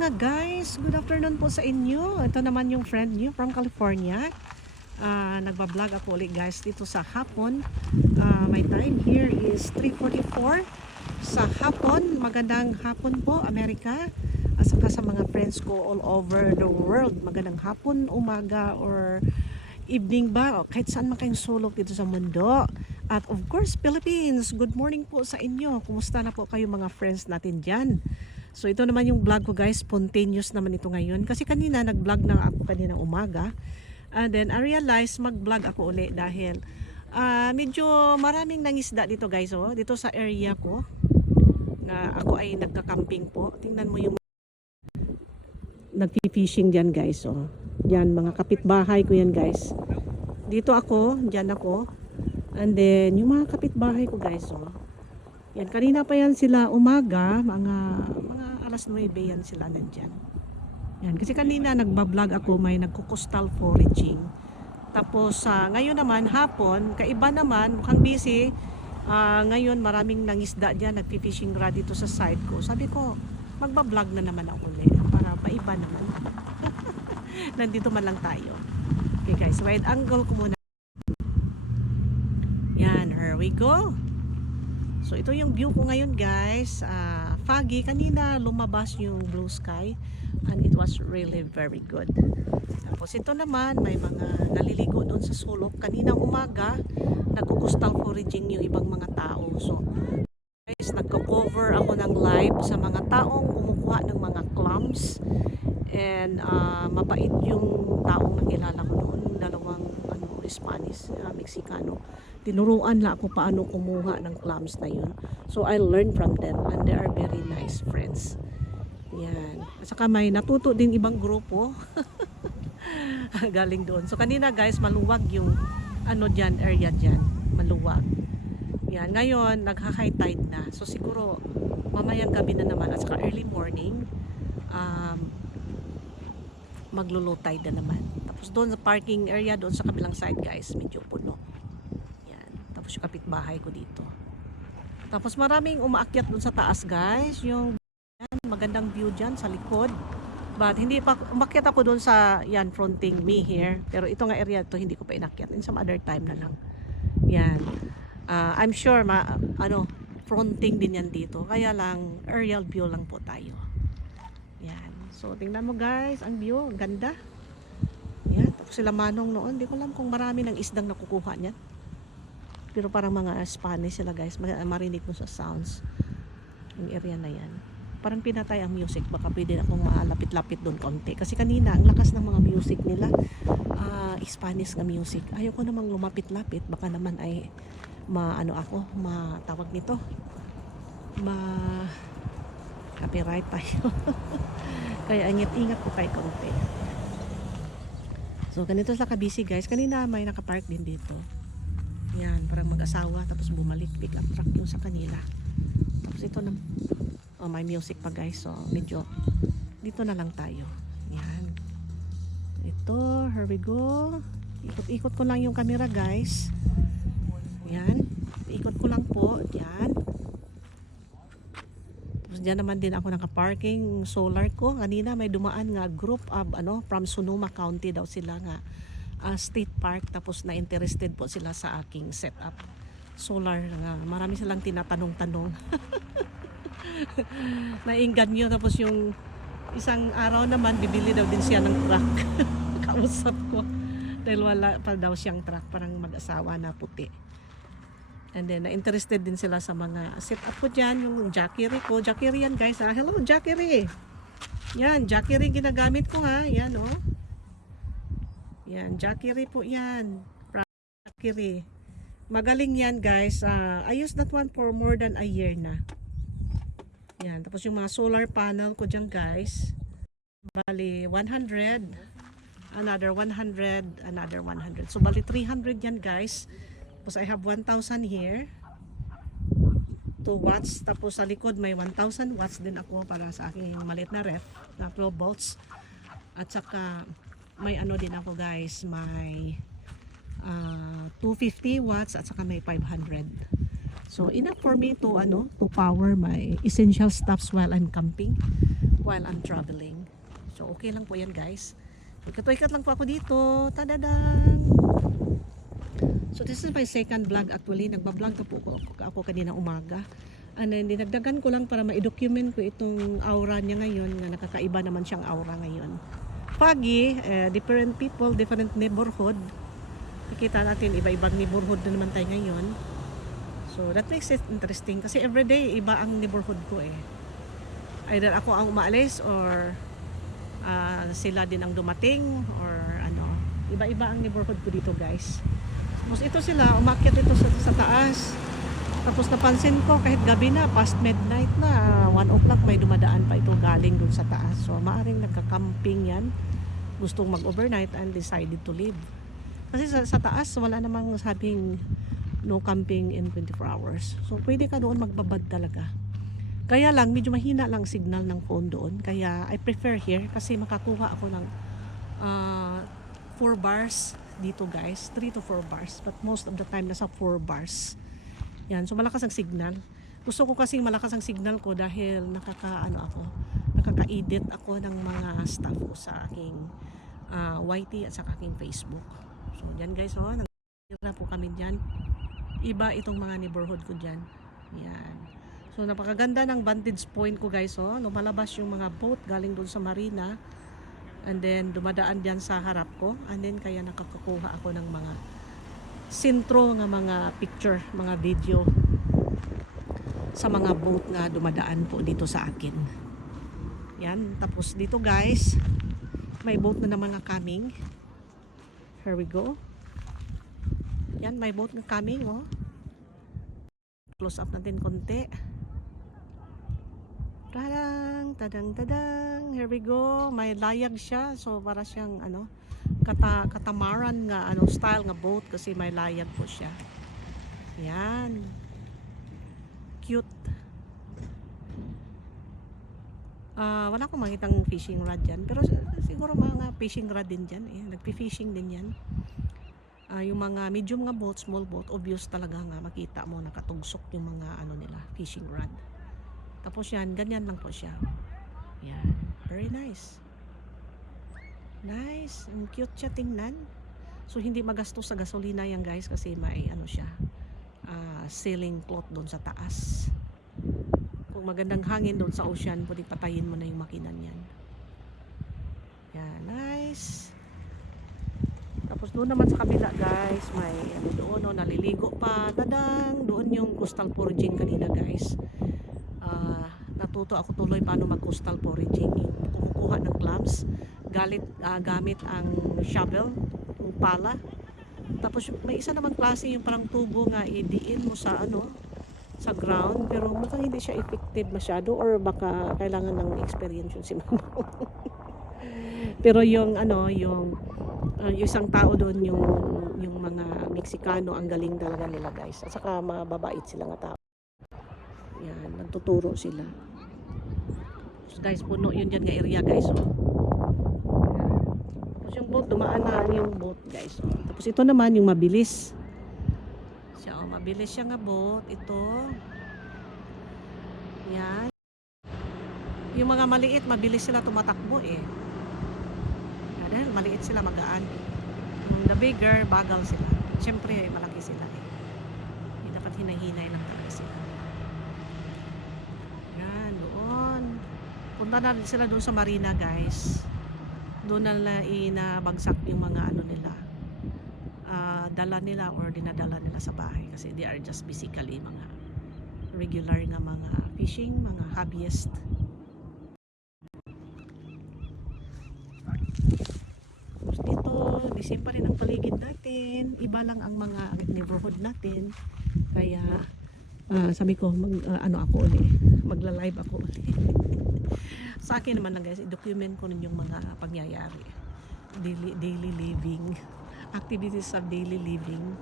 mga guys, good afternoon po sa inyo. Ito naman yung friend nyo from California. Nagbablog ako ulit guys dito sa hapon. My time here is 3:44 sa hapon. Magandang hapon po Amerika. At saka sa mga friends ko all over the world. Magandang hapon, umaga or evening ba, o kahit saan man kayong sulok dito sa mundo. At of course Philippines, good morning po sa inyo. Kumusta na po kayo mga friends natin dyan? So ito naman yung vlog ko guys, spontaneous naman ito ngayon. Kasi kanina nag-vlog na ako kaninang umaga. And then I realized mag-vlog ako ulit dahil medyo maraming nangisda dito guys. Oh, dito sa area ko na ako ay nagka-camping po. Tingnan mo yung nag-fishing dyan guys. Oh. Yan, mga kapitbahay ko yan guys. Dito ako, dyan ako. And then yung mga kapitbahay ko guys. Oh. Yan, kanina pa yan sila umaga, mga alas 9 yan sila nandyan. Yan, kasi kanina nagbablog ako, may nagko-coastal foraging. Tapos ngayon naman hapon, kaiba naman, mukhang busy. Ngayon maraming nangisda dyan, nagpi-fishing rod dito sa side ko. Sabi ko, magbablog na naman ako ulit para paiba naman. Nandito man lang tayo. Okay guys, wide angle ko muna. Yan, here we go. So ito yung view ko ngayon guys. Foggy, kanina lumabas yung blue sky and it was really very good. Tapos ito naman may mga naliligo doon sa sulok. Kaninang umaga nagko-coastal foraging yung ibang mga tao. So guys, nagko-cover ako ng live sa mga taong kumukuha ng mga clams. And mabait yung taong nakilala ko noon, dalawang Spanish, Mexicano. Tinuruan lang ako paano kumuha ng clams na yun. So I learned from them and they are very nice friends. Yan. At saka may natuto din ibang grupo galing doon. So kanina guys, maluwag yung dyan, area dyan. Maluwag. Yan. Ngayon, nagha-high tide na. So siguro mamayang gabi na naman at saka early morning maglo-low tide na naman. Tapos doon sa parking area, doon sa kabilang side guys, medyo puno. Yan. Tapos yung kapitbahay ko dito. Tapos maraming umaakyat doon sa taas guys. Yung yan, magandang view dyan sa likod. But hindi pa, umakyat ako doon sa, yan, fronting me here. Pero ito nga area, ito hindi ko pa inakyat. In some other time na lang. Yan. I'm sure, fronting din yan dito. Kaya lang, aerial view lang po tayo. Yan. So, tingnan mo guys, ang view, ang ganda. Yan, tapos sila Manong noon, hindi ko alam kung marami ng isdang nakukuha niyan. Pero parang mga Spanish sila guys, marinig mo sa sounds. Yung area na yan. Parang pinatay ang music, baka pwede akong malapit-lapit doon konti. Kasi kanina, ang lakas ng mga music nila, Spanish na music. Ayoko namang lumapit-lapit, baka naman ay matawag nito. Copyright tayo. Kaya ingat-ingat ko kayo konti. So ganito sila kabisi guys. Kanina may nakapark din dito. Yan, parang mag-asawa tapos bumalik, pick up truck yung sa kanila. Tapos ito na may music pa guys. So medyo dito na lang tayo. Yan. Ito, here we go. Ikot-ikot ko lang yung camera guys. Yan. Ikot ko lang po. Yan. Tapos dyan naman din ako nakaparking solar ko. Kanina may dumaan nga group of from Sonoma County daw sila nga state park. Tapos na interested po sila sa aking setup. Solar nga. Marami silang tinatanong-tanong. Nainggan nyo. Tapos yung isang araw naman bibili daw din siya ng truck. Kausap ko. Dahil wala pa daw siyang truck. Parang mag-asawa na puti. And then, na-interested din sila sa mga setup ko dyan, yung jackery ko. Jackery yan guys ha. Hello, jackery. Yan, jackery ginagamit ko ha. Yan oh. Yan, jackery po yan. Jackery. Magaling yan guys. I used that one for more than a year na. Yan, tapos yung mga solar panel ko dyan guys. Bali, 100. Another 100. Another 100. So, bali 300 yan guys. Tapos I have 1,000 here. 2 watts. Tapos sa likod may 1,000 watts din ako para sa aking maliit na ref. Na 12 volts. At saka may din ako guys. May 250 watts at saka may 500. So enough for me to to power my essential stuffs while I'm camping. while I'm traveling. So okay lang po yan guys. So ikat lang po ako dito. Tadadang! So this is my second vlog actually. Nagbablog na po ako kanina umaga. And then dinagdagan ko lang para ma-document ko itong aura niya ngayon. Nga nakakaiba naman siyang aura ngayon. Foggy, different people, different neighborhood. Nakita natin iba-ibang neighborhood na naman tayo ngayon. So that makes it interesting. Kasi everyday iba ang neighborhood ko eh. Either ako ang umaalis or sila din ang dumating or ano. Iba-iba ang neighborhood ko dito guys. Tapos ito sila, umakyat ito sa taas. Tapos napansin ko kahit gabi na, past midnight na, 1 o'clock may dumadaan pa ito galing dun sa taas. So maaring nagka-camping yan. Gustong mag-overnight and decided to leave. Kasi sa taas, wala namang sabing no camping in 24 hours. So pwede ka doon magbabad talaga. Kaya lang, medyo mahina lang signal ng phone doon. Kaya I prefer here kasi makakuha ako ng 4 bars dito guys. 3 to 4 bars. But most of the time, nasa 4 bars. Yan. So malakas ang signal. Gusto ko kasi malakas ang signal ko dahil nakaka-edit ako ng mga stuff ko sa aking YT at sa aking Facebook. So yan guys, nagtira po kami dyan. Iba itong mga neighborhood ko dyan. Yan. So napakaganda ng vantage point ko guys. Lumalabas yung mga boat galing doon sa marina. And then dumadaan dyan sa harap ko. And then kaya nakakakuha ako ng mga sintro ng mga picture, mga video sa mga boat na dumadaan po dito sa akin. Yan. Tapos dito guys, may boat na naman na coming. Here we go. Yan, may boat na coming. Close up natin konti. Tadang, tadang, tadang. Here we go. May layag siya. So para siyang katamaran nga style nga boat kasi may layag po siya. Yan. Cute. Wala akong makitang fishing rod dyan. Pero siguro mga fishing rod din dyan. Nagpi-fishing din yan. Yung mga medium nga boat, small boat, obvious talaga nga makita mo nakatugsok yung mga nila, fishing rod. Tapos yan, ganyan lang po siya. Yan. Very nice. Nice. Ang cute siya tingnan. So hindi magastos sa gasolina yan guys kasi may siya. Ceiling cloth doon sa taas. Kung magandang hangin doon sa ocean, pwede patayin mo na yung makina niyan. Yan, nice. Tapos doon naman sa kabila guys, may doon naliligo pa. Tadang, doon yung coastal foraging kanina guys. Natuto ako tuloy paano mag coastal foraging. Kumukuha ng clams, gamit ang shovel, yung pala. Tapos may isa namang klase yung parang tubo nga idiin mo sa sa ground, pero mukhang hindi siya effective masyado or baka kailangan ng experience yun si mama. Pero yung yung isang tao doon yung mga Meksikano ang galing talaga nila guys. At saka mababait sila nga tao. Yan, nagtuturo sila. So guys, puno yun dyan nga area guys. Tapos yung boat, dumaan na yung boat guys. Tapos ito naman yung mabilis. Siya, mabilis siya nga boat. Ito. Yan. Yung mga maliit, mabilis sila tumatakbo eh. Dahil maliit sila, magaan. Yung the bigger, bagal sila. Siyempre, malaki sila eh. Dapat hinahinay lang talaga sila. Yan, doon. Punta na sila doon sa marina guys. Doon na inabagsak yung mga nila. Dala nila or dinadala nila sa bahay. Kasi they are just basically mga regular na mga fishing, mga hobbyist. Dito, the same pa rin ang paligid natin. Iba lang ang mga neighborhood natin. Kaya, sabi ko, ako ulit. Magla-live ako ulit. Sa akin naman lang guys, i-document ko rin yung mga pangyayari. Daily living. Activities of daily living.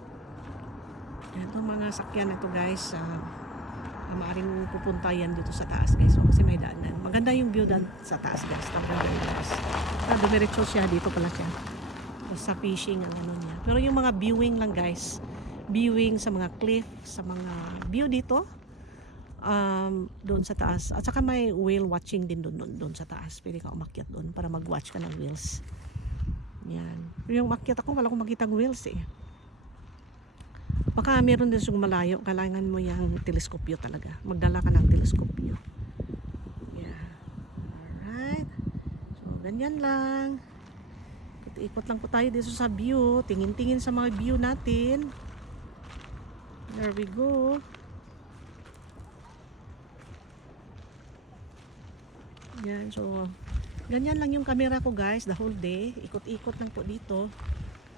Yan, itong mga sakyan na ito guys, maaaring pupunta yan dito sa taas guys. So, kasi may daanan. Maganda yung view daan sa taas guys. Maganda yung guys. Dumiretso siya, dito pala siya. Sa fishing ang niya. Pero yung mga viewing lang guys, viewing sa mga cliff, sa mga view dito, doon sa taas. At saka may whale watching din doon sa taas. Pwede ka umakyat doon para mag-watch ka ng whales. Yan. Yung umakyat ako, wala akong makitang whales eh. Baka meron din siyang malayo. Kailangan mo yung teleskopyo talaga. Magdala ka ng teleskopyo. Yeah. Alright. So, ganyan lang. Ikot lang po tayo dito sa view. Tingin-tingin sa mga view natin. There we go. Yan, so ganyan lang yung camera ko guys the whole day. Ikot-ikot lang po dito.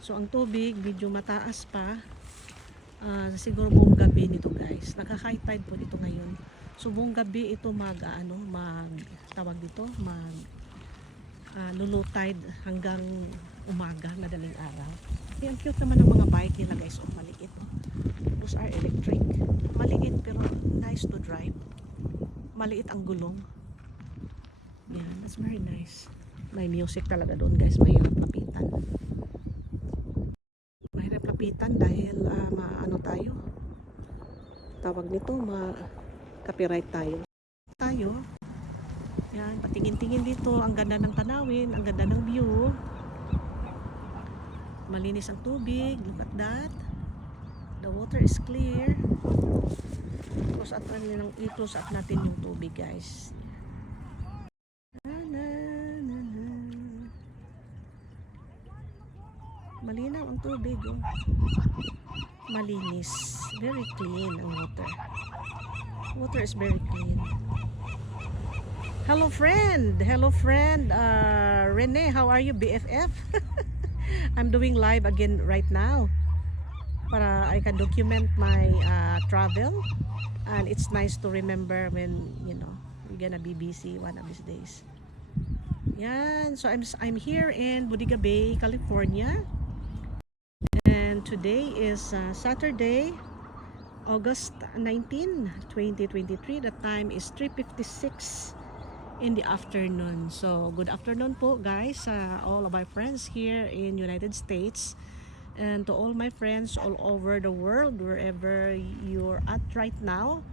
So ang tubig medyo mataas pa. Siguro buong gabi nito guys. Naka-high tide po dito ngayon. So buong gabi ito tawag dito, low tide hanggang umaga, madaling araw. Ang cute naman ng mga bike nila guys. Oh, maliit. Those are electric. Maliit pero nice to drive. Maliit ang gulong. Yeah, that's very nice. May music talaga doon guys. Mahirap lapitan. Mahirap lapitan dahil ano tayo. Tawag nito, copyright tayo. Yan, patingin-tingin dito. Ang ganda ng tanawin. Ang ganda ng view. Malinis ang tubig. Look at that. The water is clear. I-close up natin yung tubig guys. Malinaw ang tubig, oh. Malinis, very clean ang water. Water is very clean. Hello friend, Rene, how are you, BFF? I'm doing live again right now para I can document my travel, and it's nice to remember when you're gonna be busy one of these days. Yan, so I'm here in Bodega Bay, California. And today is Saturday, August 19, 2023. The time is 3:56 in the afternoon. So good afternoon po guys, all of my friends here in United States, and to all my friends all over the world, wherever you're at right now.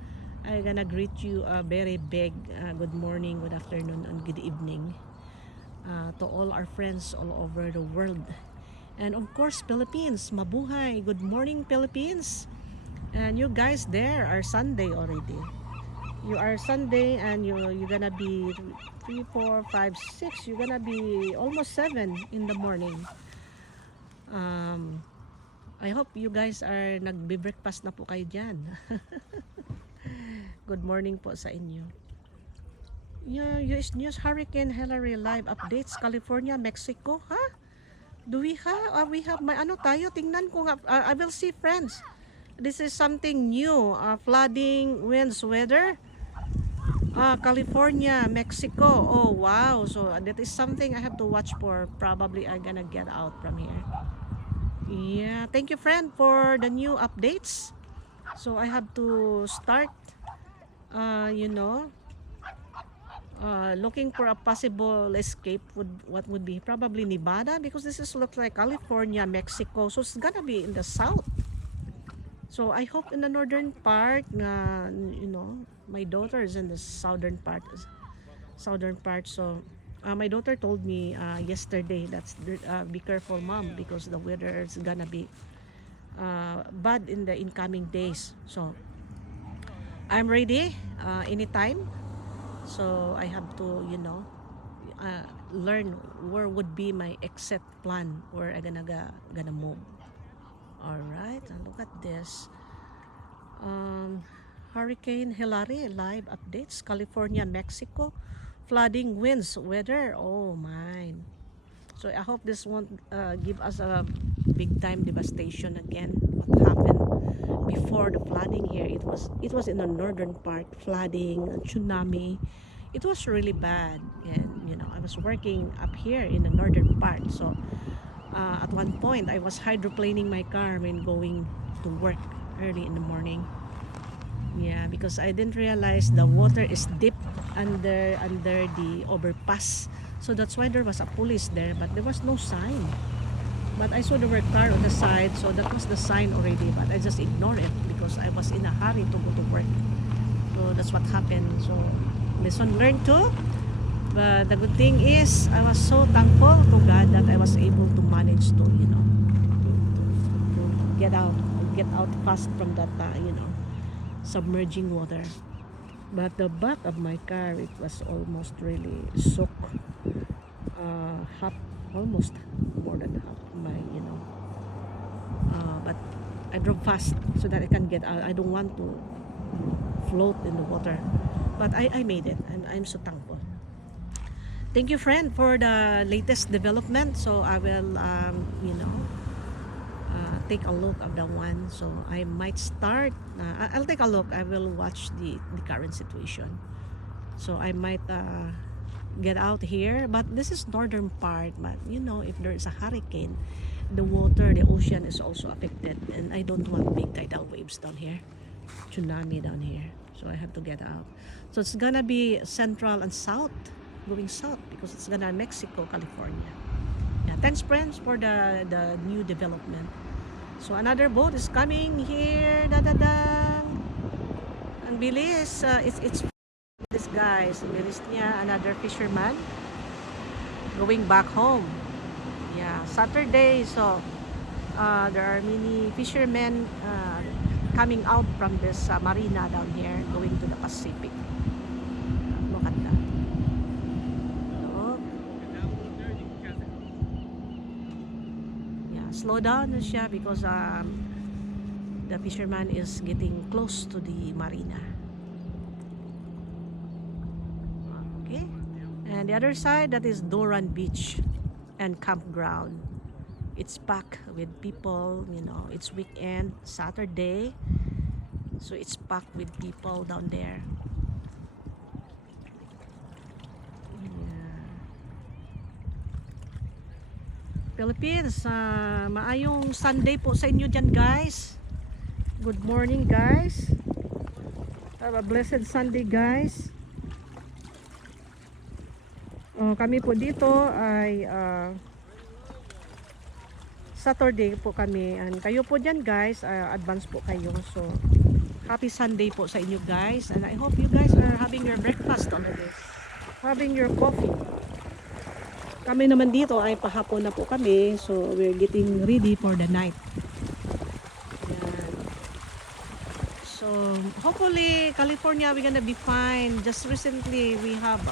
I'm gonna greet you a very big good morning, good afternoon, and good evening to all our friends all over the world. And of course, Philippines, mabuhay. Good morning, Philippines. And you guys there are Sunday already. You are Sunday, and you're gonna be 3, 4, 5, 6. You're gonna be almost 7 in the morning. I hope you guys are nagbe-breakfast na po kayo dyan. Good morning po sa inyo. US News Hurricane Hilary live updates California, Mexico. Do we have may ano tayo, tingnan ko nga. I will see friends. This is something new. Flooding, winds, weather. California, Mexico. Oh wow. So that is something I have to watch for. Probably I'm gonna get out from here. Yeah, thank you friend for the new updates. So I have to start looking for a possible escape. What would be probably Nevada, because this is looks like California, Mexico, so it's gonna be in the south. So I hope in the northern part, my daughter is in the southern part. So my daughter told me yesterday that's be careful mom, because the weather is gonna be bad in the incoming days. So I'm ready anytime. So I have to learn where would be my exit plan, where I gonna move. All right, look at this. Hurricane Hilary live updates California, Mexico, flooding, winds, weather. Oh my. So I hope this won't give us a big time devastation again. What happened before the flooding here? It was in the northern part, flooding, tsunami. It was really bad, and I was working up here in the northern part. So at one point I was hydroplaning my car when going to work early in the morning. Yeah, because I didn't realize the water is deep under the overpass. So that's why there was a police there, but there was no sign. But I saw there were car on the side, so that was the sign already. But I just ignored it because I was in a hurry to go to work. So that's what happened. So lesson learned too. But the good thing is I was so thankful to God that I was able to manage to, to get out fast from that, submerging water. But the back of my car, it was almost really soaked. Half, almost more than half my, but I drove fast so that I can get out. I don't want to float in the water. But I made it. I'm so thankful. Thank you, friend, for the latest development. So I will, take a look of the one. So I might start. I'll take a look. I will watch the current situation. So I might get out here. But this is northern part. But if there is a hurricane, the ocean is also affected. And I don't want big tidal waves down here. Tsunami down here. So I have to get out. So it's gonna be central and south. Going south because it's gonna Mexico, California. Yeah, thanks friends for the new development. So another boat is coming here. Ang bilis. It's this guys. Ang bilis niya. Another fisherman going back home. Yeah, Saturday. So there are many fishermen coming out from this marina down here, going to the Pacific. Look at that. Slow down na siya because the fisherman is getting close to the marina. Okay, and the other side, that is Doran Beach and campground. It's packed with people. It's weekend, Saturday, so it's packed with people down there. Philippines, maayong Sunday po sa inyo dyan guys. Good morning guys. Have a blessed Sunday guys. Kami po dito ay Saturday po kami. And kayo po dyan guys, advance po kayo. So happy Sunday po sa inyo guys. And I hope you guys are having your breakfast already. Having your coffee. Kami naman dito ay pahapon na po kami. So we're getting ready for the night. Ayan. So hopefully California we're gonna be fine. Just recently we have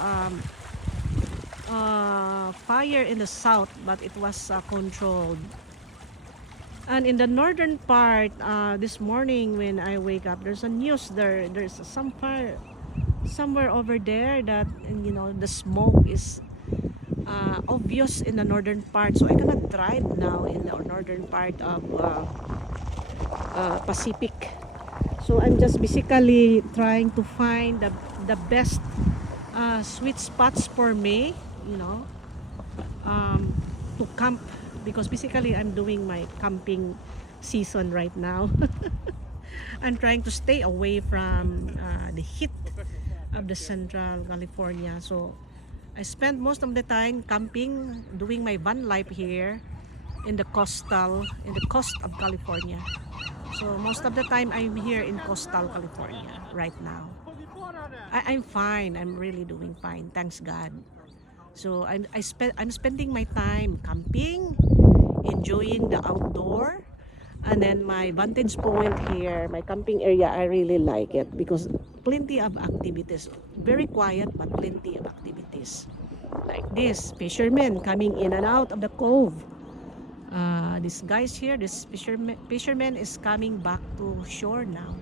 fire in the south, but it was controlled. And in the northern part, this morning when I wake up, there's a news there's some fire somewhere over there that the smoke is obvious in the northern part, so I cannot drive now in the northern part of Pacific. So I'm just basically trying to find the best sweet spots for me, to camp, because basically I'm doing my camping season right now. I'm trying to stay away from the heat of the Central California. So I spend most of the time camping, doing my van life here in the coast of California. So most of the time I'm here in coastal California right now. I'm fine. I'm really doing fine. Thanks God. So I'm spending my time camping, enjoying the outdoor, and then my vantage point here, my camping area, I really like it because plenty of activities. Very quiet but plenty of activities. Like this, fishermen coming in and out of the cove. This guys here, this fisherman is coming back to shore now.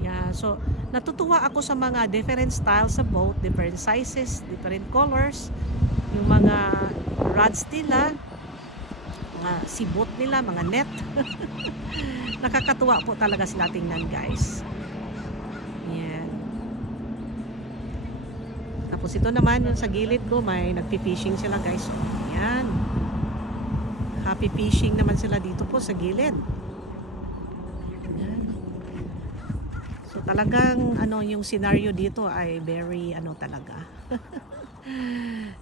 Yeah, so natutuwa ako sa mga different styles of boat, different sizes, different colors, yung mga rods nila, mga sibot nila, mga net. Nakakatuwa po talaga sila tingnan guys. Yan. Tapos ito naman yung sa gilid ko, may nagpi-fishing sila guys. Yan. Happy fishing naman sila dito po sa gilid. Yan. So talagang yung scenario dito ay very talaga.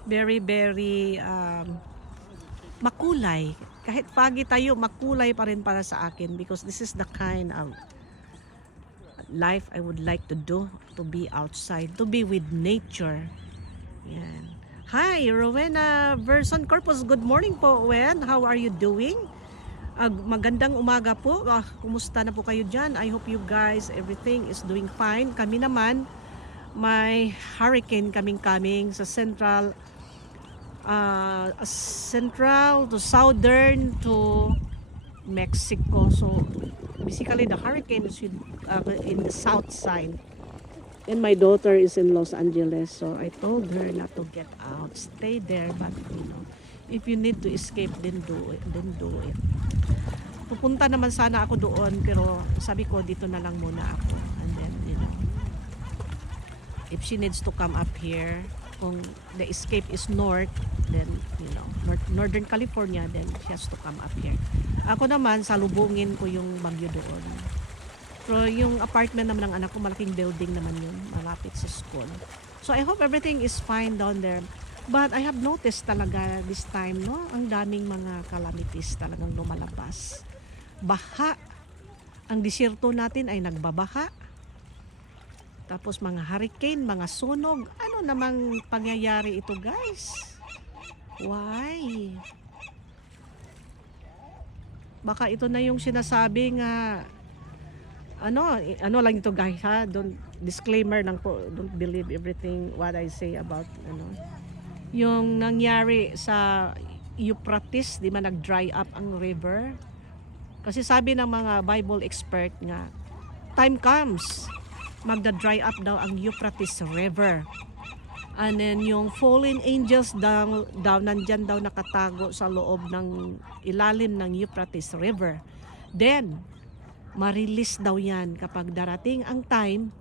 Very makulay. Kahit pagi tayo, makulay pa rin para sa akin because this is the kind of life I would like to do, to be outside, to be with nature. Yan. Hi, Rowena Verson Corpus. Good morning po, Wen. How are you doing? Magandang umaga po. Kumusta na po kayo dyan? I hope you guys, everything is doing fine. Kami naman, may hurricane coming sa central to southern to Mexico. So basically the hurricane is in the south side. And my daughter is in Los Angeles, so I told her not to get out. Stay there, but if you need to escape, then do it. Pupunta naman sana ako doon, pero sabi ko dito na lang muna ako. And then, if she needs to come up here, kung the escape is north, then, Northern California, then she has to come up here. Ako naman, salubungin ko yung bagyo doon. Pero yung apartment naman ng anak ko, malaking building naman yun, malapit sa school. So I hope everything is fine down there. But I have noticed talaga this time, ang daming mga calamities talagang lumalabas. Baha. Ang disyerto natin ay nagbabaha. Tapos mga hurricane, mga sunog. Ano namang pangyayari ito, guys? Why? Baka ito na yung sinasabi nga ano lang ito, guys, ha? Disclaimer lang po, don't believe everything what I say about yung nangyari sa Euphrates, di ba nag-dry up ang river? Kasi sabi ng mga Bible expert nga, time comes, magda-dry up daw ang Euphrates River. And then yung fallen angels daw nandyan daw nakatago sa loob ng ilalim ng Euphrates River. Then, ma-release daw yan kapag darating ang time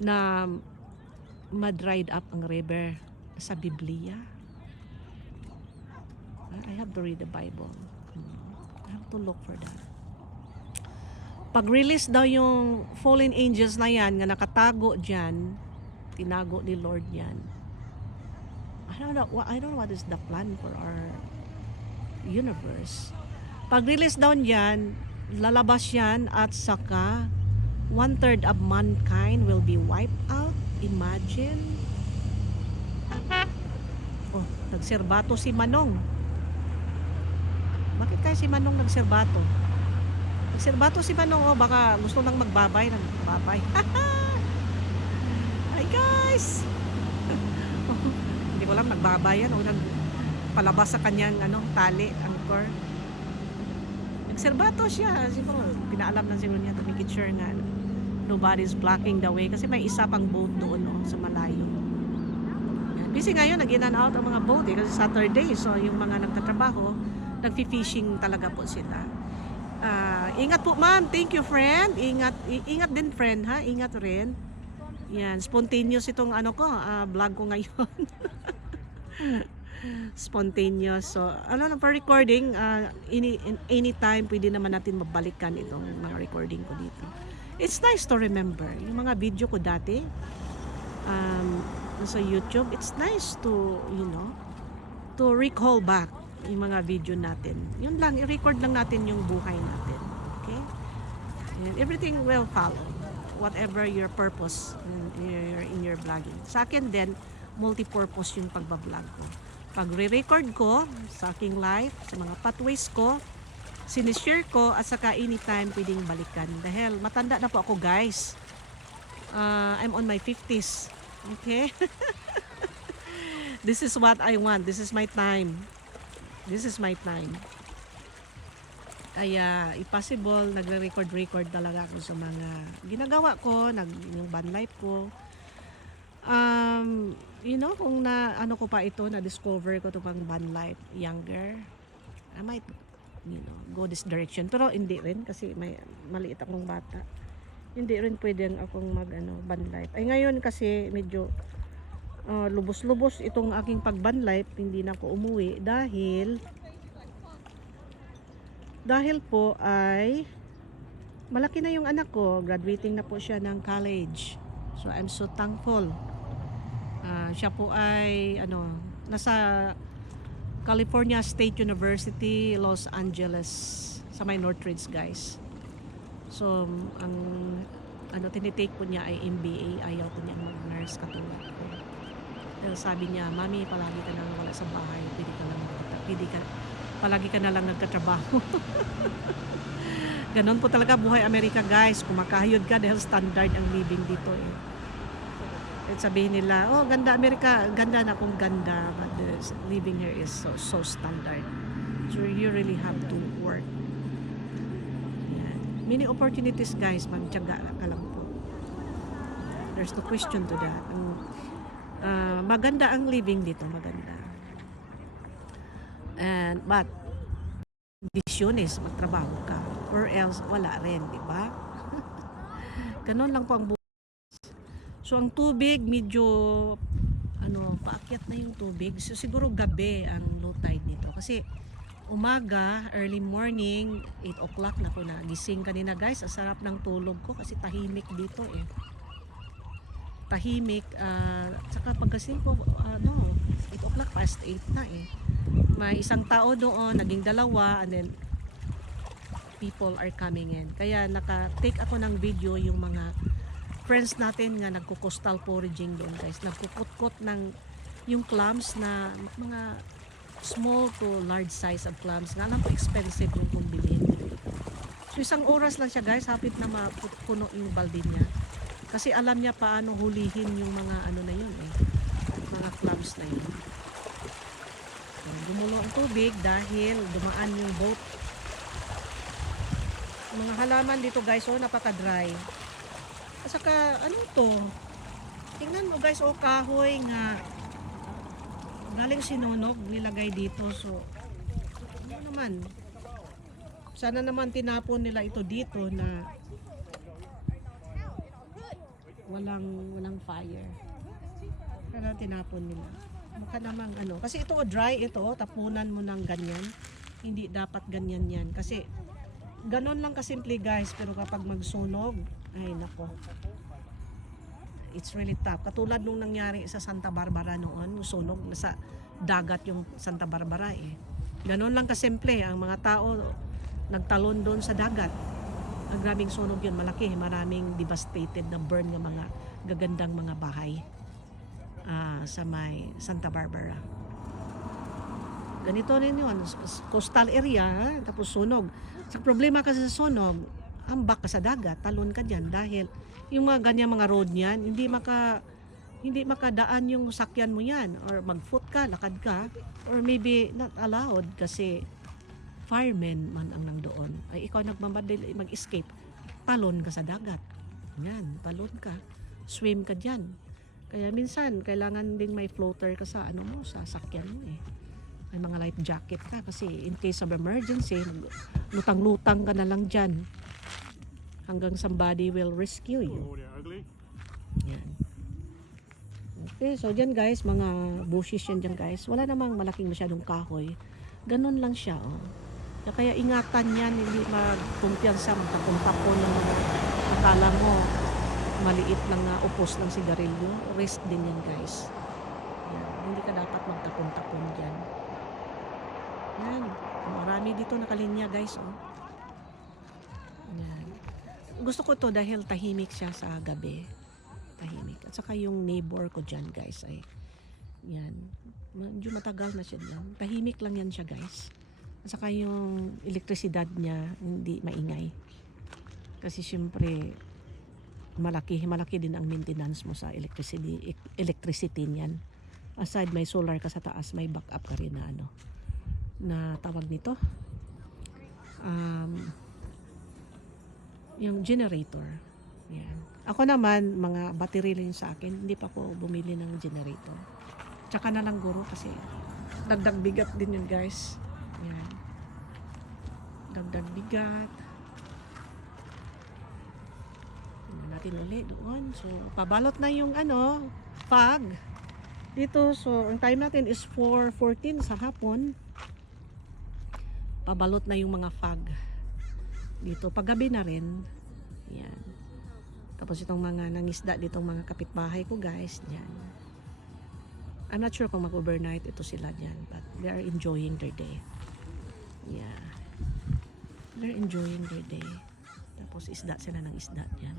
na ma-dried up ang river sa Biblia. I have to read the Bible. I have to look for that. Pag-release daw yung fallen angels na yan nga nakatago dyan, tinago ni Lord yan. I don't know what is the plan for our universe. Pag-release daw yan, lalabas yan at saka 1/3 of mankind will be wiped out. Imagine. Oh, nagserbato si Manong. Bakit kaya si Manong nagserbato? Nagserbato si Manong, baka gusto nang magbabay. Hi guys! Hindi ko lang nagbabayan o nagpalabas sa kanyang tali, anchor. Nagserbato siya. Siguro, pinaalam na siguro niya to make it sure nga nobody's blocking the way. Kasi may isa pang boat doon sa malayo. Yan. Busy ngayon, nag-in and out ang mga boat kasi Saturday. So, yung mga nagtatrabaho, nag-fishing talaga po sila. Ingat po ma'am. Thank you friend. Ingat din friend ha. Ingat rin. Yan. Spontaneous itong vlog ko ngayon. Spontaneous. So, pa recording, anytime pwede naman natin mabalikan itong mga recording ko dito. It's nice to remember. Yung mga video ko dati, sa YouTube, it's nice to, to recall back yung mga video natin. Yun lang, i-record lang natin yung buhay natin. Okay? And everything will follow. Whatever your purpose in your vlogging. Sa akin din, multi-purpose yung pagbablog ko. Pag re-record ko sa aking life, sa mga pathways ko, sinishare ko at saka anytime pwedeng balikan. Dahil matanda na po ako guys. I'm on my 50s. Okay? This is what I want. This is my time. Kaya, if possible, nagre-record talaga ako sa mga ginagawa ko, yung van life ko. Kung ko pa ito, na-discover ko ito pang van life younger, I might, go this direction. Pero hindi rin, kasi may maliit akong bata. Hindi rin pwedeng akong van life. Ay ngayon kasi medyo lubos-lubos itong aking pag-van life, hindi na ako umuwi dahil po ay malaki na yung anak ko, graduating na po siya ng college. So I'm so thankful. Siya po ay nasa California State University, Los Angeles, sa may Northridge guys. So ang ano, tinitake ko niya ay MBA. Ayaw ko niya mag-nurse katulad ko. Dahil sabi niya, Mami, palagi ka lang wala sa bahay. Palagi ka na lang nagtatrabaho. Ganon po talaga buhay Amerika, guys. Kumakahayod ka dahil standard ang living dito eh. At sabihin nila, oh, ganda Amerika, ganda na kung ganda, but the living here is so standard. So you really have to work. Yan. Many opportunities, guys, magtiyaga ka lang po. There's no question to that. Maganda ang living dito, maganda. But desisyon is magtrabaho ka or else wala rin, di ba? Ganon lang po ang buhay. So ang tubig medyo paakyat na yung tubig. So siguro gabi ang low tide dito kasi umaga, early morning, 8 o'clock na ko na gising kanina, guys. Ang sarap ng tulog ko kasi tahimik dito eh. Tahimik, saka pagkasing ko 8 o'clock past 8 na eh. May isang tao doon, naging dalawa, and then people are coming in. Kaya naka-take ako ng video yung mga friends natin nga nagko-coastal foraging doon, guys. Nagkukot-kot ng yung clams na mga small to large size of clams. Nga lang po expensive yung kung bilhin. So isang oras lang siya, guys, hapit na mapuno yung balde niya. Kasi alam niya paano hulihin yung mga na yun eh. Mga clams na yun. Gumulo ang tubig dahil dumaan yung boat. Mga halaman dito, guys, napaka-dry. At saka to? Tingnan mo, guys, kahoy nga galing sinunog nilagay dito. So naman, sana naman tinapon nila ito dito na walang fire. Kaya tinapon nila. Mukha namang kasi ito dry, ito tapunan mo ng ganyan. Hindi dapat ganyan yan kasi ganon lang kasimple, guys, pero kapag magsunog, ay nako, it's really tough. Katulad nung nangyari sa Santa Barbara noon, sunog sa dagat yung Santa Barbara eh. Ganon lang kasimple, ang mga tao nagtalon doon sa dagat. Ang grabing sunog yun, malaki, maraming devastated na burn ng mga gagandang mga bahay sa may Santa Barbara. Ganito rin yun, coastal area, tapos sunog. Sa problema kasi sa sunog, ambak ka sa dagat, talon ka dyan dahil yung mga ganyan mga road niyan, hindi makadaan yung sakyan mo yan, or mag-foot ka, lakad ka, or maybe not allowed kasi firemen man ang nandoon. Ay ikaw nagmamadali mag-escape, talon ka sa dagat. Yan, talon ka, swim ka dyan. Kaya minsan kailangan ding may floater ka sa sa sakyan mo eh. May mga life jacket ka kasi in case of emergency, lutang-lutang ka na lang dyan hanggang somebody will rescue you. Yan. Okay, so dyan, guys, mga bushes yan dyan, guys. Wala namang malaking masyadong kahoy. Ganon lang siya, Kaya ingatan yan, hindi magkumpiyansa, magtapon-tapon ng mga akala mo maliit lang na upos ng sigarilyo. Risk din yan, guys. Yan. Hindi ka dapat magtapon-tapon dyan. Yan. Marami dito nakalinya, guys. Yan. Gusto ko to dahil tahimik siya sa gabi. Tahimik. At saka yung neighbor ko dyan, guys, ay yan. Medyo matagal na siya dyan. Tahimik lang yan siya, guys. At saka yung elektrisidad niya hindi maingay. Kasi syempre malaki din ang maintenance mo sa electricity niyan. Aside may solar ka sa taas, may backup ka rin na tawag nito. Yung generator. Yan. Ako naman, mga battery rin sa akin. Hindi pa ako bumili ng generator. Tsaka na lang guro kasi dagdag bigat din yun, guys. Yan. Dagdag bigat. Natin ulit doon. So, pabalot na yung fog dito. So, ang time natin is 4:14 sa hapon. Pabalot na yung mga fog dito. Paggabi na rin. Yan. Tapos itong mga nangisda ditong mga kapitbahay ko, guys. Yan. I'm not sure kung mag-overnight ito sila dyan, but they are enjoying their day. Yeah. They're enjoying their day. Tapos isda sila ng isda dyan.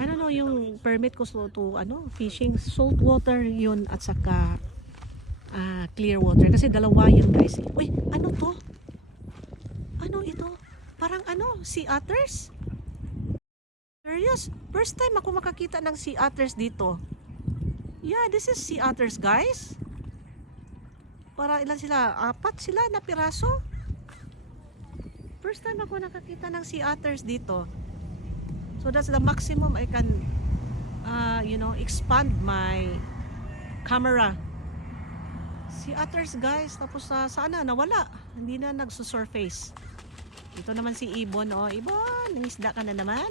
I don't know, yung permit ko to ano, fishing, salt water yun at saka clear water. Kasi dalawa yun guys. Uy, ano to? Ano ito? Parang ano, sea otters? Serious? First time ako makakita ng sea otters dito. Yeah, this is sea otters guys. Para ilan sila? 4 sila na piraso. First time ako nakakita ng sea otters dito. So that's the maximum I can expand my camera. Sea otters guys. Tapos sana nawala. Hindi na nagsusurface. Ito naman si Ibon. Oh, Ibon, nangisda ka na naman.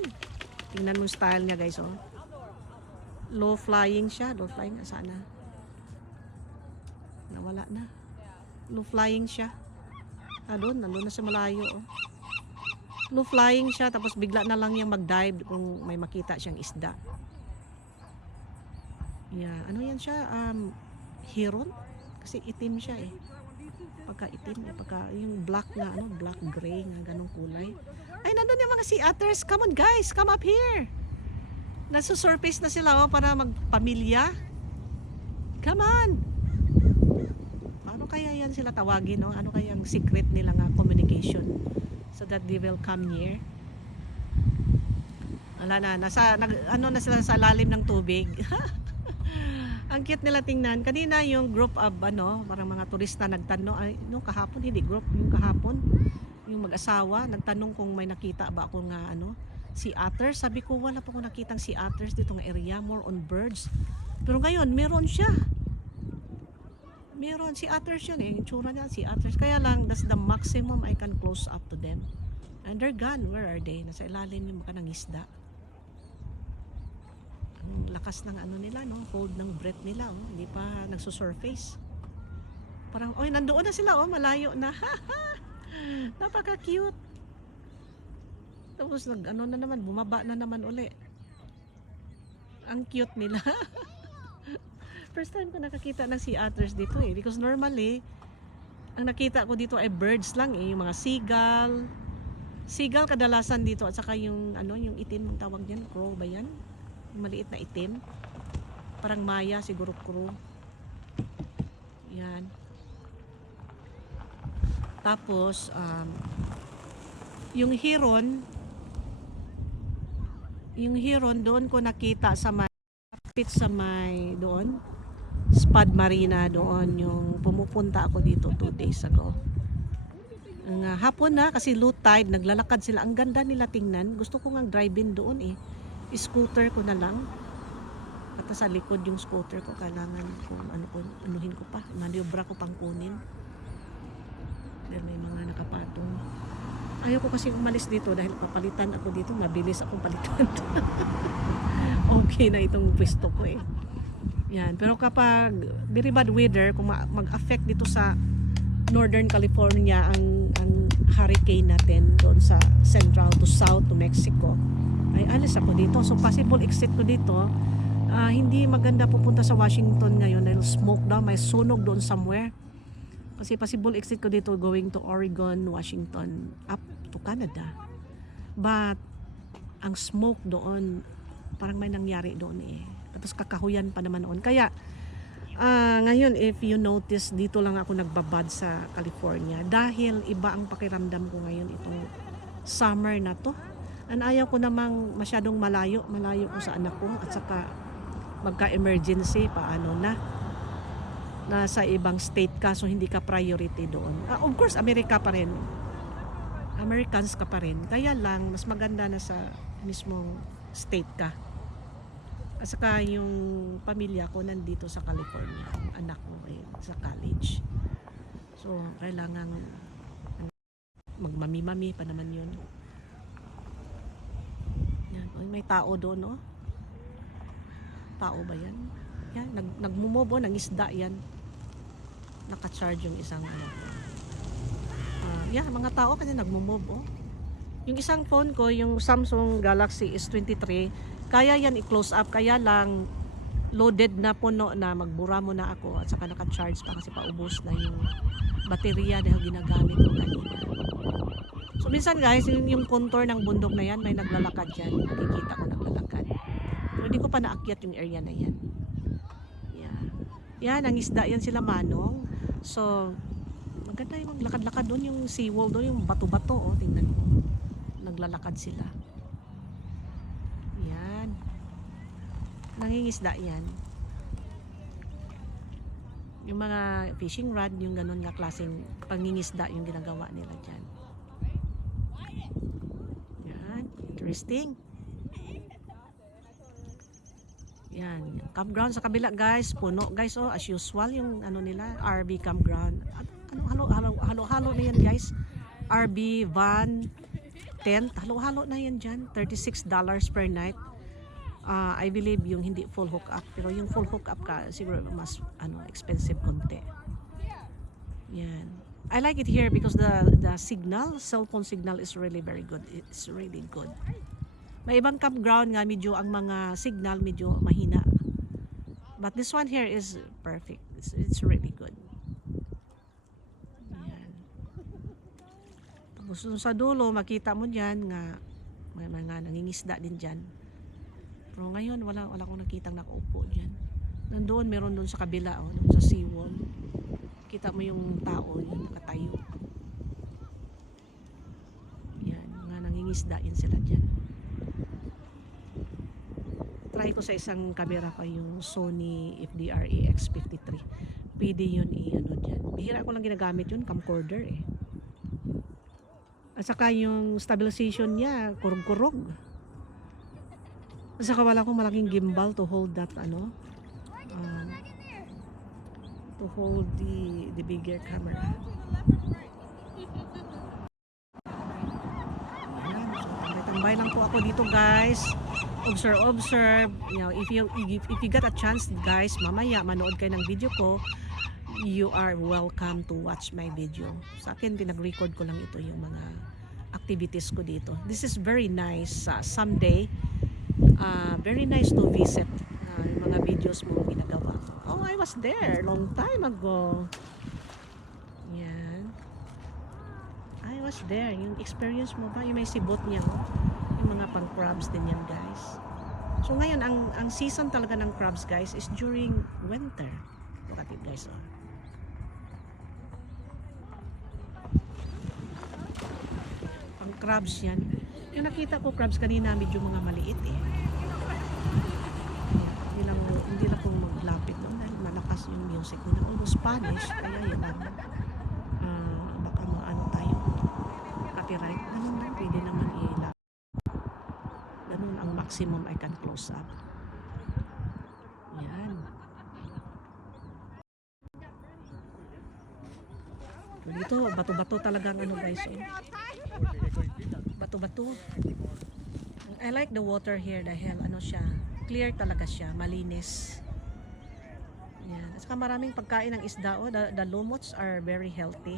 Tingnan mo style niya guys. Oh. Low flying siya. Low flying. Sana. Nawala na. Low flying siya. Nandun na sa malayo. Oh. Low flying siya. Tapos bigla na lang niyang mag-dive kung may makita siyang isda. Yeah. Ano yan siya? Heron? Kasi itim siya eh. Pagka itim, pagka yung black na black gray na ganong kulay. Ay, nandun yung mga sea otters. Come on guys, come up here. Nasa-surface na sila para magpamilya. Come on. Paano kaya yan sila tawagin, no? Ano kaya ang secret nila nga communication so that they will come near? Wala na, na sila sa lalim ng tubig. Ang cute nila tingnan. Kanina yung group of parang mga turista nagtanong, kahapon, hindi group, yung kahapon, yung mag-asawa, nagtanong kung may nakita ba ako nga sea otters. Sabi ko, wala pa ako nakitang sea otters dito ng area, more on birds. Pero ngayon, meron siya. Meron, sea otters yun eh. Yung tsura niya, sea otters. Kaya lang, that's the maximum I can close up to them. And they're gone. Where are they? Nasa ilalim yung mga nangisda. Ang lakas ng nila, no? Hold ng breath nila, oh. Hindi pa nagsusurface. Parang, oy, nandoon na sila, oh, malayo na. Napaka-cute. Tapos na naman, bumaba na naman uli. Ang cute nila. First time ko nakakita ng sea otters dito eh. Because normally, ang nakita ko dito ay birds lang eh. Yung mga seagull. Seagull kadalasan dito at saka yung yung itim ang tawag niyan, crow ba yan? Maliit na itim, parang maya siguro, crow. Yan. Tapos yung heron doon ko nakita sa may doon Spad Marina doon, yung pumupunta ako dito 2 days ago. Ang hapon na kasi low tide, naglalakad sila, ang ganda nila tingnan. Gusto ko ngang drive-in doon eh. Scooter ko na lang at sa likod yung scooter ko, kailangan kung anuhin ko pa, maniobra ko pang kunin dahil may mga nakapatong. Ayaw ko kasi umalis dito dahil papalitan ako dito, mabilis akong palitan. Okay na itong pwesto ko eh. Yan, pero kapag very bad weather, kung mag-affect dito sa Northern California ang hurricane natin doon sa central to south to Mexico, ay alis ako dito. So possible exit ko dito, hindi maganda pupunta sa Washington ngayon dahil smoke daw, may sunog doon somewhere. Kasi possible exit ko dito going to Oregon, Washington, up to Canada. But ang smoke doon, parang may nangyari doon eh. Tapos kakahuyan pa naman noon. Kaya ngayon, if you notice, dito lang ako nagbabad sa California dahil iba ang pakiramdam ko ngayon itong summer na to. And ayaw ko namang masyadong malayo ko sa anak ko at saka magka-emergency, paano na nasa ibang state ka, so hindi ka priority doon. Of course, Amerika pa rin. Americans ka pa rin. Kaya lang, mas maganda na sa mismong state ka. At saka yung pamilya ko nandito sa California. Yung anak ko sa college. So, kailangan magmami-mami pa naman yun. Yan. May tao doon, no? Tao ba yan? Yan. Nagmumobo, nangisda yan. Naka-charge yung isang mga tao kasi nagmumobo. Yung isang phone ko, yung Samsung Galaxy S23, kaya yan i-close up. Kaya lang, loaded na puno na, magbura mo na ako at saka naka-charge pa kasi paubos na yung baterya dahil ginagamit ko kanina. So minsan guys, yung contour ng bundok na yan, may naglalakad yan. Nakikita ko naglalakad. hindi ko pa naakyat yung area na yan. Yeah. Yan, ang isda yan sila Manong. So, maganda yung lakad-lakad doon, yung seawall doon, yung bato-bato. Oh, tingnan mo. Naglalakad sila. Yan. Nangingisda yan. Yung mga fishing rod, yung ganun na klaseng pangingisda yung ginagawa nila dyan. Yan. Interesting. Yan. Campground sa kabila guys. Puno guys. Oh, as usual yung ano nila. RV campground. Halo-halo na yan guys. RV, van, tent. Halo-halo na yan dyan. $36 per night. I believe yung hindi full hookup, pero yung full hookup ka siguro mas expensive konti. Yan. I like it here because the signal, cell phone signal is really very good. It's really good. May ibang campground nga medyo ang mga signal medyo mahina. But this one here is perfect. It's really good. Yan. Tapos sa dulo makita mo diyan nga may mga nangingisda din diyan. Pero ngayon, wala akong nakitang nakaupo dyan. Nandoon, meron doon sa kabila, doon sa seawall. Kita mo yung tao, yung nakatayo. Yan, mga nangingisda yun sila dyan. Try ko sa isang camera ko yung Sony FDR EX53. Pwede yun dyan. Bihira ko lang ginagamit yun, camcorder eh. At saka yung stabilization niya, kurog-kurog. At saka wala akong malaking gimbal to hold that to hold the bigger camera. Ayan. Tambay lang po ako dito guys. Observe. You know, if you got a chance guys, mamaya manood kayo ng video ko, you are welcome to watch my video. Sa akin pinag-record ko lang ito yung mga activities ko dito. This is very nice. Someday very nice to visit yung mga videos mo ginagawa. Oh, I was there long time ago. Yan. I was there. Yung experience mo ba? Yung may sibot niya. Yung mga pang crabs din yan guys. So ngayon, ang season talaga ng crabs guys is during winter. Look at it guys. Pang crabs yan. Yung nakita ko crabs kanina medyo mga maliit eh. Hindi lang kung maglapit doon dahil malakas yung music nila. Although Spanish, kaya yun baka tayo copyright. Ganun lang, pwede naman ilap. Ganun ang maximum I can close up. Yan. So dito, bato-bato talagang guys. Bato-bato. I like the water here dahil siya, clear talaga siya, malinis. Yan. At saka maraming pagkain ng isda. The lumots are very healthy.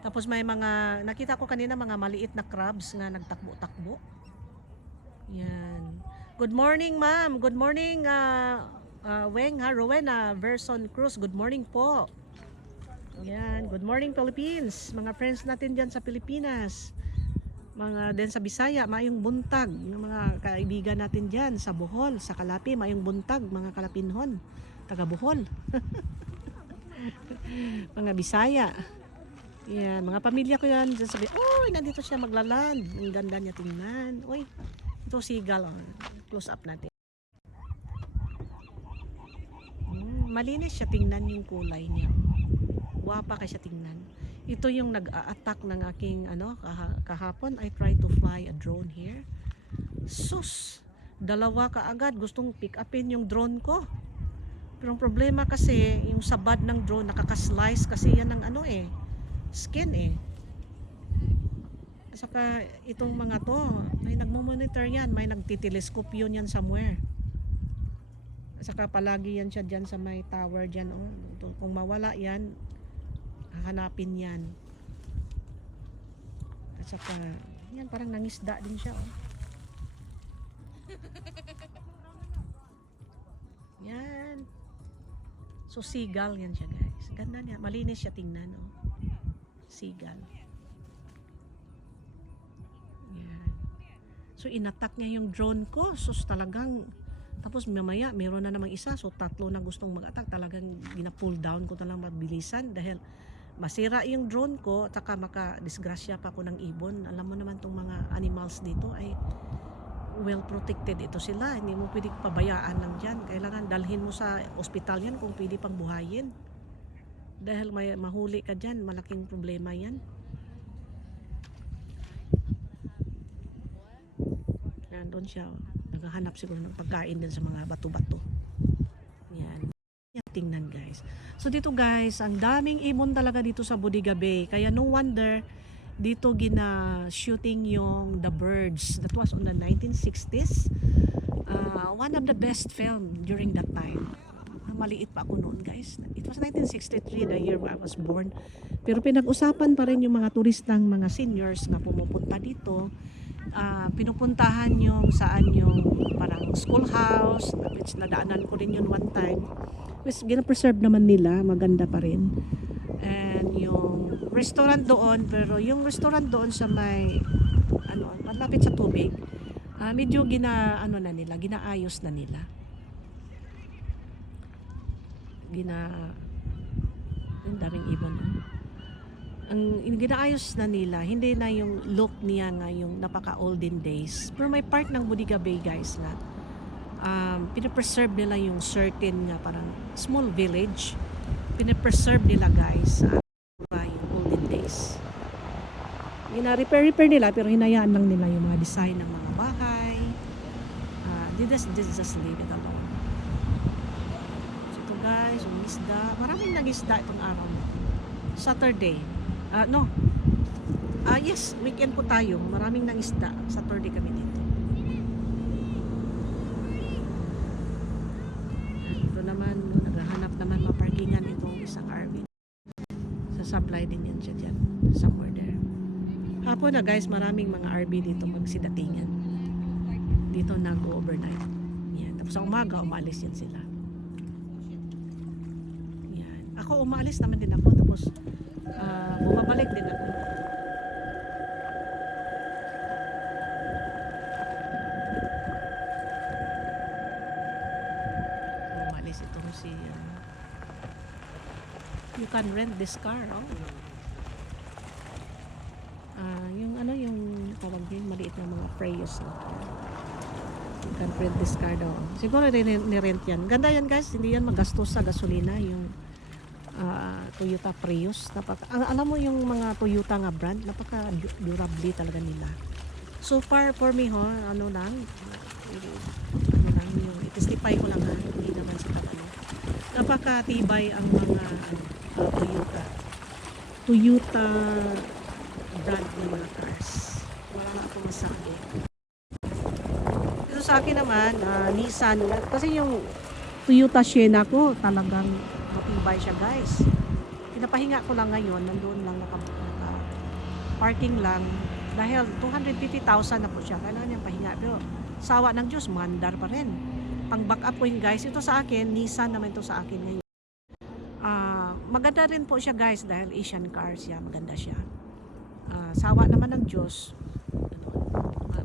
Tapos may mga, nakita ko kanina mga maliit na crabs nga nagtakbo-takbo. Yan. Good morning ma'am. Good morning Weng Rowena Verson Cruz. Good morning po. Yan. Good morning Philippines. Mga friends natin dyan sa Pilipinas. Mga din sa Bisaya, mayong buntag, mga kaibigan natin diyan sa Bohol, sa Kalapi, mayong buntag, mga Kalapinhon, taga Bohol. Mga Bisaya. Yan, mga pamilya ko yan. Sabi, "Oy, nandito siya maglaland." Ang ganda niya tingnan. Oy, ito seagull. Close up natin. Malinis siya tingnan yung kulay niya. Guwapa kasi siya tingnan. Ito yung nag-a-attack ng aking kahapon. I tried to fly a drone here. Sus! Dalawa kaagad. Gustong pick upin yung drone ko. Pero ang problema kasi, yung sabad ng drone, nakaka-slice kasi yan ng skin eh. At saka itong mga to, may nagmo-monitor yan. May nagtitelescope yun yan somewhere. At saka palagi yan siya dyan sa may tower dyan. Kung mawala yan, hahanapin yan. At saka yan, parang nangisda din siya yan. So seagull yan siya guys. Ganda niya, malinis siya tingnan seagull yan. So inattack niya yung drone ko. So talagang Tapos mamaya meron na namang isa, so tatlo na gustong mag-attack. Talagang gina-pull down ko na lang mabilisan dahil masira yung drone ko at saka maka-disgrasya pa ako ng ibon. Alam mo naman tong mga animals dito ay well protected ito sila. Hindi mo pwede pabayaan lang dyan. Kailangan dalhin mo sa ospital yan kung pwede pang buhayin. Dahil may mahuli ka dyan, malaking problema yan. Yan, doon siya. Naghahanap siguro ng pagkain din sa mga bato-bato. Yan. Yan, tingnan guys. So dito guys, ang daming ibon talaga dito sa Bodega Bay. Kaya no wonder, dito gina-shooting yung The Birds. That was on the 1960s. One of the best film during that time. Maliit pa ako noon guys. It was 1963, the year I was born. Pero pinag-usapan pa rin yung mga turistang mga seniors na pumupunta dito. Pinupuntahan yung saan yung parang schoolhouse, which nadaanan ko rin yun one time, which gina-preserve naman nila, maganda pa rin. And yung restaurant doon, pero yung restaurant doon sa may malapit sa tubig, medyo ginaayos na nila. Ang daming ibon. Ang ginaayos na nila, hindi na yung look niya nga yung napaka olden days. Pero may part ng Bodega Bay guys na pinapreserve nila yung certain nga parang small village. Pinapreserve nila guys yung olden days. Repair nila pero hinayaan lang nila yung mga design ng mga bahay. They just leave it alone. So ito guys, yung isda. Maraming nag-isda itong araw na Saturday. Yes, weekend po tayo. Maraming nangisda. Saturday kami dito. Ito naman, naghahanap naman maparkingan itong isang RV. Sa supply din yan siya dyan. Somewhere there. Hapon na guys, maraming mga RV dito magsidatingan. Dito nag-overnight. Yan. Tapos sa umaga, umalis yan sila. Yan. Ako umalis naman din ako. Tapos bumabalik din ako. Umalis itong si you can rent this car. Yung tawag din maliit na mga Prius no? You can rent this car daw. Siguro ni-rent yan. Ganda yan guys, hindi yan magastos sa gasolina yung Toyota Prius. Alam mo yung mga Toyota nga brand, napaka-durable talaga nila. So far for me yung itistify ko lang hindi naman sa napaka-tibay ang mga Toyota brand ng mga cars. Wala na akong masabi. Ito sa akin naman, Nissan. Kasi yung Toyota Sienna ko talagang matibay siya guys. Pinapahinga ko lang ngayon, nandoon lang parking lang dahil 250,000 na po siya. Kailangan niyang pahinga pero sawa ng Diyos, mandar pa rin. Pang back up ko yun guys. Ito sa akin, Nissan naman ito sa akin ngayon. Maganda rin po siya guys dahil Asian car siya, maganda siya. Sawa naman ng Diyos.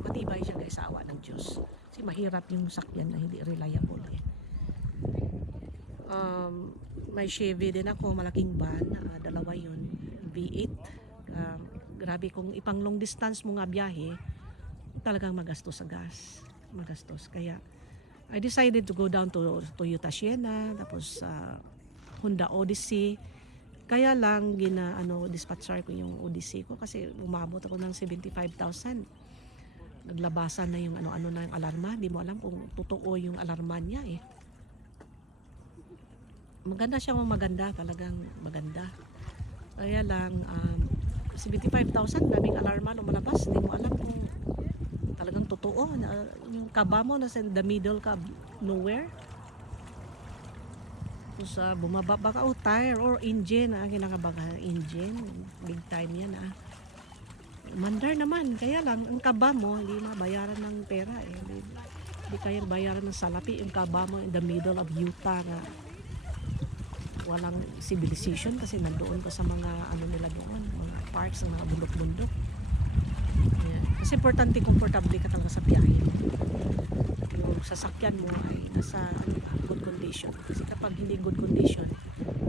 Matibay siya guys, sawa ng Diyos. Kasi mahirap yung sakyan na hindi reliable eh. May Chevy din ako, malaking van, dalawa yun, V8. Grabe kung ipang long distance mo nga biyahe, talagang magastos sa gas. Magastos. Kaya I decided to go down to Toyota Sienna, tapos Honda Odyssey. Kaya lang dispatcher ko yung Odyssey ko kasi umabot ako ng 75,000. Naglabasan na yung na yung alarma. Di mo alam kung totoo yung alarma niya eh. Maganda siya, maganda, talagang maganda. Kaya lang 75,000 daming alarma nung malabas. Di mo alam kung talagang totoo. Yung kaba mo nasa in the middle ka nowhere. Tapos bumaba baka tire or engine, kinakabaga engine, big time yan mandar naman, kaya lang ang kaba mo hindi mabayaran ng pera eh, hindi kayang bayaran ng salapi yung kaba mo in the middle of Utah na walang civilization kasi nandoon ka sa mga nila doon, mga parks, mga bundok-bundok. Yeah. Kasi importante, komportable ka talaga sa biyahe. Yung sasakyan mo ay nasa good condition. Kasi kapag hindi good condition,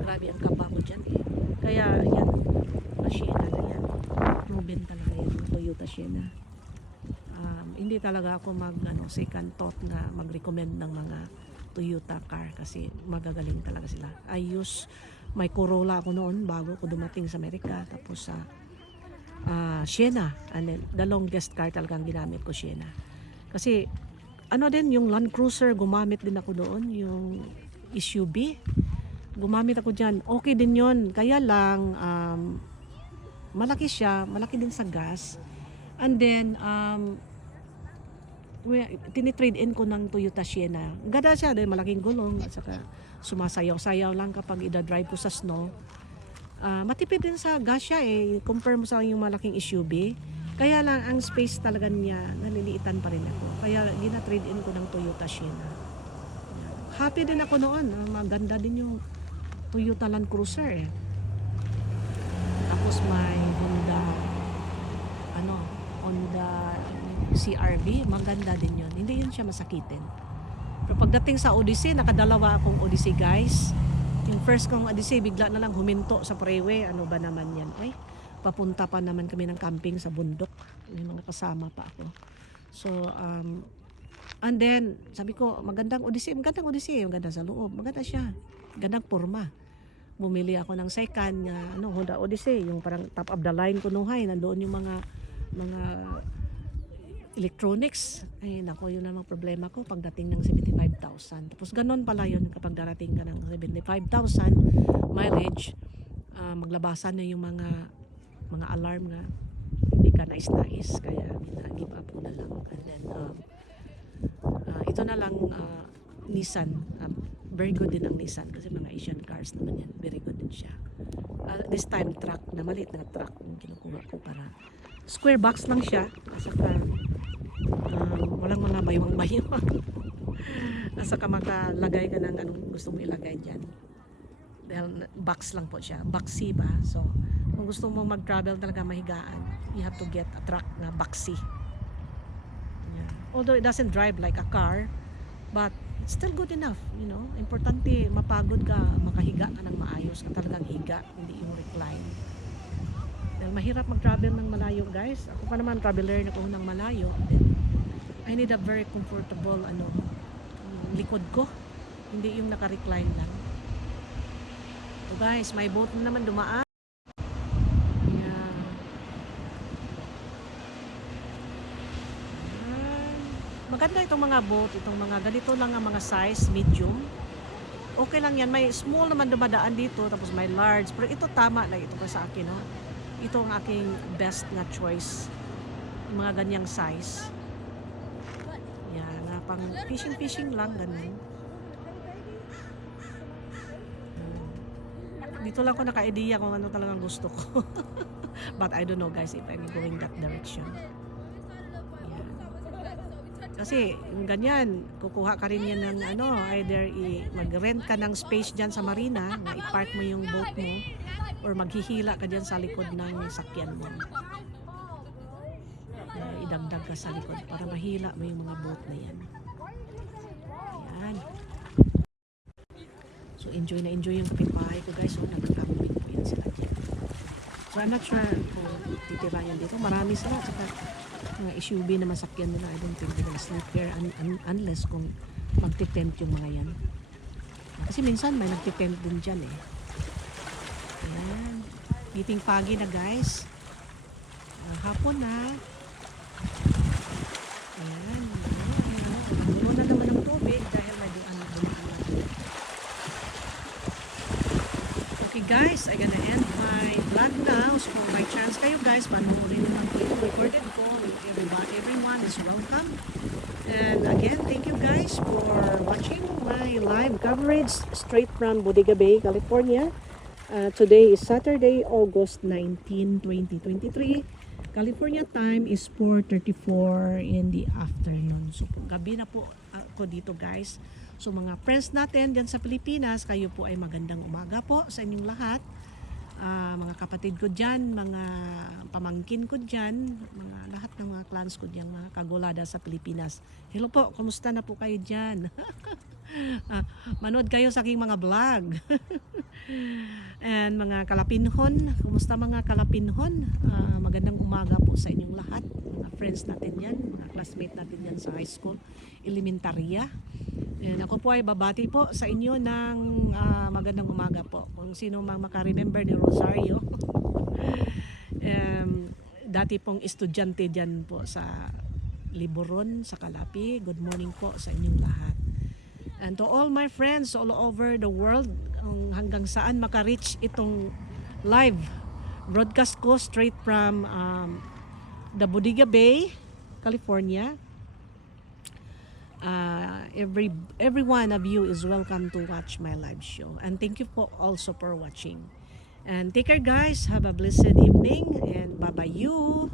grabe ang kaba mo dyan eh. Kaya yan, Sienna na yan. Proven talaga yan, Toyota Sienna. Hindi talaga ako second thought na mag-recommend ng mga Toyota car kasi magagaling talaga sila. I use my Corolla ako noon bago ko dumating sa Amerika. Tapos sa Sienna. And then, the longest car talagang ginamit ko, Sienna. Kasi din yung Land Cruiser, gumamit din ako doon. Yung SUV, gumamit ako dyan. Okay din yon. Kaya lang, malaki siya. Malaki din sa gas. And then, tinitrade in ko ng Toyota Sienna. Ganda siya dahil malaking gulong at saka sumasayaw-sayaw lang kapag ida-drive ko sa snow. Matipid din sa gas siya eh. Compare mo sa yung malaking SUV. Kaya lang ang space talaga niya, naliliitan pa rin ako. Kaya gina-trade in ko ng Toyota Sienna. Happy din ako noon. Maganda din yung Toyota Land Cruiser eh. Tapos may Honda CR-V, maganda din yun. Hindi yun siya masakitin. Pero pagdating sa Odyssey, nakadalawa akong Odyssey guys. Yung first kong Odyssey, bigla na lang huminto sa freeway. Ano ba naman yan? Ay, papunta pa naman kami ng camping sa bundok. May mga kasama pa ako. So, and then, sabi ko, magandang Odyssey. Maganda sa loob. Maganda siya. Magandang porma. Bumili ako ng second Honda Odyssey. Yung parang top of the line ko nung high. Nandoon yung mga electronics. Ay, nako, yun namang problema ko pagdating ng 75,000. Tapos ganon pala yun kapag darating ka ng 75,000 mileage, maglabasan na yung mga alarm nga. Hindi ka nais-nais. Kaya give up ko na lang. And then, ito na lang, Nissan. Very good din ang Nissan kasi mga Asian cars naman yan. Very good din siya. This time, truck na maliit na truck yung kinukuha ko para square box lang siya. Saka walang mga baywang-baywang. Saka makalagay ka ng anong gusto mo ilagay dyan. Dahil box lang po siya. Boxy ba? So, kung gusto mo mag-travel talaga mahigaan, you have to get a truck na boxy. Yeah. Although it doesn't drive like a car, but it's still good enough, Importante, mapagod ka, makahiga ka ng maayos, ka talagang higa, hindi yung recline. Dahil mahirap mag-travel ng malayo, guys. Ako pa naman, traveler na ko ng malayo. Then, I need a very comfortable, likod ko. Hindi yung naka-recline lang. So guys, may boat na naman dumaan. Maganda itong mga boat, itong mga ganito lang ang mga size, medium. Okay lang yan. May small naman dumadaan dito, tapos may large. Pero ito tama lang ito pa sa akin, no? Ito ang aking best na choice. Yung mga ganyang size. Yan, na pang fishing lang, ganun. Dito lang ko naka-idea kung ano talagang gusto ko. But I don't know guys if I'm going that direction. Kasi ganyan, kukuha ka rin yan ng either mag-rent ka ng space dyan sa marina, na i-park mo yung boat mo, or maghihila ka dyan sa likod ng sakyan mo. Idagdag ka sa likod para mahila mo yung mga boat na yan. Ayan. So enjoy yung kapitbahay ko guys. So nagkakamping po yan sila dyan. So I'm not sure kung titira yan dito. Marami sila. Saka mga SUV na masakyan nila. I don't think they're gonna sleep here unless kung magtitent yung mga yan. Kasi minsan may nagtitent din dyan eh. Ayan. Meeting pagi na guys. Hapon na. Ayan. Puno na naman ng tubig dahil may dumaan. Okay guys, I'm gonna end my vlog now. So kung may chance kayo guys, panoorin naman ko yung recorded ko. Everyone is welcome. And again, thank you guys for watching my live coverage straight from Bodega Bay, California. Today is Saturday, August 19, 2023. California time is 4:34 in the afternoon. So gabi na po ako dito guys. So mga friends natin dyan sa Pilipinas, kayo po ay magandang umaga po sa inyong lahat. mga kapatid ko dyan, mga pamangkin ko dyan, mga lahat ng mga clans ko dyan, mga kagulada sa Pilipinas. Hello po, kumusta na po kayo dyan? Manood kayo sa aking mga vlog. And mga kalapinhon, kumusta mga kalapinhon? Magandang umaga po sa inyong lahat. Mga friends natin yan, mga classmate natin yan sa high school, elementarya. And ako po ay babati po sa inyo ng magandang umaga po. Kung sino mang makaremember ni Rosario, dati pong estudyante dyan po sa Liboron, sa Calapi. Good morning po sa inyong lahat. And to all my friends all over the world, hanggang saan maka-reach itong live broadcast ko straight from the Bodega Bay, California. Every one of you is welcome to watch my live show. And thank you po also for watching. And take care guys. Have a blessed evening and bye-bye you.